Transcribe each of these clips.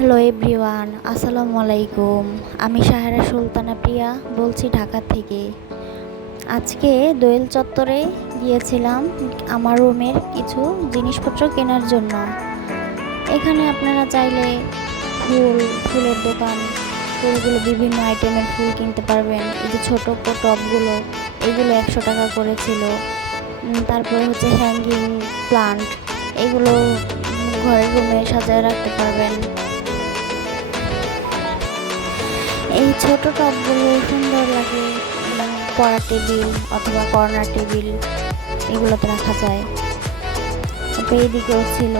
Hello everyone, আসসালামু আলাইকুম। আমি সাহেরা সুলতানা প্রিয়া বলছি ঢাকা থেকে। আজকে দোয়েল চত্বরে গিয়েছিলাম আমার রুমের কিছু জিনিসপত্র কেনার জন্য। এখানে আপনারা চাইলে ফুলের দোকান, ফুলগুলো বিভিন্ন আইটেমের ফুল কিনতে পারবেন। এই যে ছোটো টবগুলো, এগুলো 100 টাকা করেছিল। তারপরে হচ্ছে হ্যাঙ্গিং প্লান্ট, এগুলো ঘরের রুমে সাজায় রাখতে পারবেন। এই ছোট টবগুলো সুন্দর লাগে, পড়ার টেবিল অথবা কর্নার টেবিল এগুলোতে রাখা যায়। তারপরে এইদিকেও ছিল,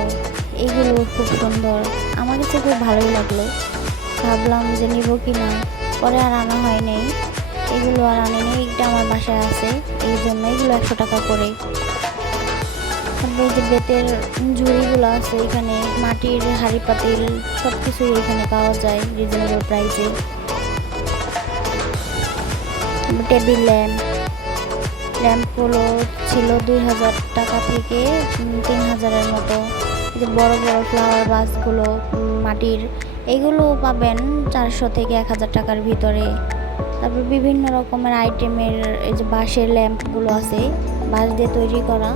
এইগুলো খুব সুন্দর, আমার কাছে খুব ভালোই লাগলো। ভাবলাম যে নিব কি না, পরে আর আনা হয়নি। এগুলো আর আনিনি, এইটা আমার বাসায় আছে, এই জন্য এগুলো 100 টাকা করে। তারপরে এই যে বেতের ঝুড়িগুলো আছে, এখানে মাটির হাঁড়ি পাতিল সব কিছুই এখানে পাওয়া যায় রিজনেবল প্রাইসে। টেবিল ল্যাম্পগুলো ছিল 2000 টাকা থেকে 3000-এর মতো। যে বড় বড় ফ্লাওয়ার ভাসগুলো মাটির, এগুলো পাবেন 400 থেকে 1000 টাকার ভিতরে। তারপর বিভিন্ন রকমের আইটেমের এই যে বাঁশের ল্যাম্পগুলো আছে, বাঁশ দিয়ে তৈরি করা।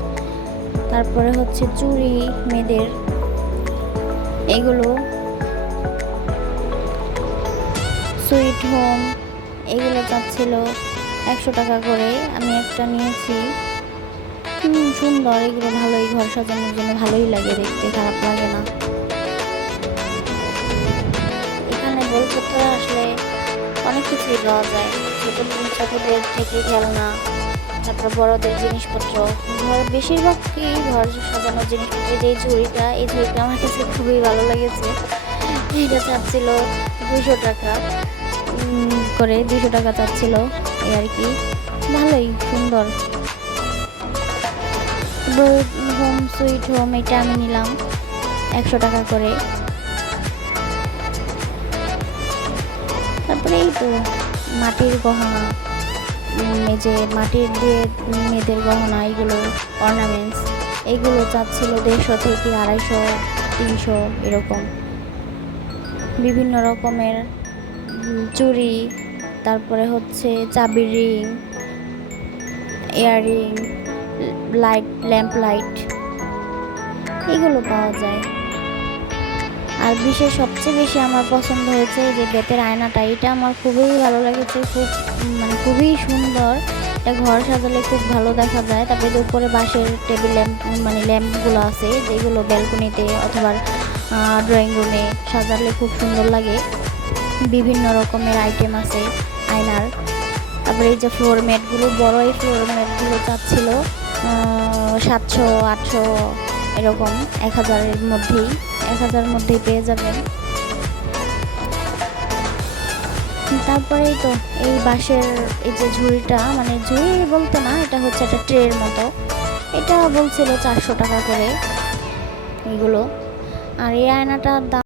তারপরে হচ্ছে চুড়ি মেয়েদের, এগুলো সুইট হোম, এগুলো চাচ্ছিল 100 টাকা করে। আমি একটা নিয়েছি, সুন্দর, এগুলো ভালোই, ঘর সাজানোর জন্য ভালোই লাগে দেখতে, খারাপ লাগে না। এখানে বইপত্র আসলে অনেক কিছুই পাওয়া যায়, ছোটদের থেকে খেলনা, তারপর বড়দের জিনিসপত্র, বেশিরভাগই ঘর সাজানোর জিনিসপত্র। এই ঝুড়িটা আমার কাছে খুবই ভালো লেগেছে। এটা চাচ্ছিল 200 টাকা করে, 200 টাকা চাচ্ছিল, এই আর কি, ভালোই সুন্দর। হোম সুইট হোম, এটা আমি নিলাম 100 টাকা করে। তারপরে এই তো মাটির গহনা, এই যে মাটির দিয়ে মেয়েদের গহনা, এগুলো অর্নামেন্টস, এগুলো চাচ্ছিল 150 থেকে 250, 300 এরকম। বিভিন্ন রকমের চুড়ি, তারপরে হচ্ছে চাবির রিং, ইয়াররিং, ল্যাম্প লাইট, এগুলো পাওয়া যায়। আর সবচেয়ে বেশি আমার পছন্দ হয়েছে যে বেতের আয়নাটা, এটা আমার খুবই ভালো লেগেছে, খুবই সুন্দর। এটা ঘর সাজালে খুব ভালো দেখা যায়। তারপরে উপরে বাঁশের টেবিল ল্যাম্প, ল্যাম্পগুলো আছে, যেগুলো ব্যালকনিতে অথবা ড্রয়িং রুমে সাজালে খুব সুন্দর লাগে। বিভিন্ন রকমের আইটেম আছে আয়নার। তারপরে এই যে ফ্লোর ম্যাটগুলো, বড় এই ফ্লোর ম্যাটগুলো চাচ্ছিল 700-800 এরকম, 1000-এর মধ্যেই পেয়ে যাবেন। তারপরে তো এই বাঁশের এই যে ঝুড়িটা, ঝুড়ি বলতে না, এটা হচ্ছে একটা ট্রের মতো, এটা বলছিল 400 টাকা করে এগুলো। আর এই আয়নাটার দাম